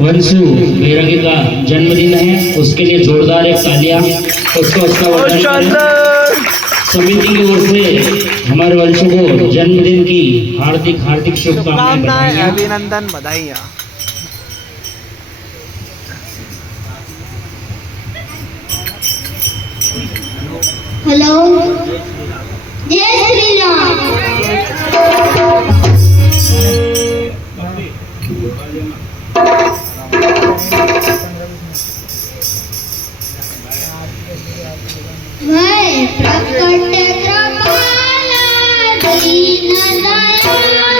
वंशु बैरागी का जन्मदिन है, उसके लिए जोरदार एक तालियां। उसका वर्णन करें। समिति की ओर से हमारे वंशु को जन्मदिन की हार्दिक हार्दिक शुभकामनाएं, अभिनंदन, बधाइयाँ। हेलो, जय श्री राम। वै प्रकट कृपाला दीन दयाल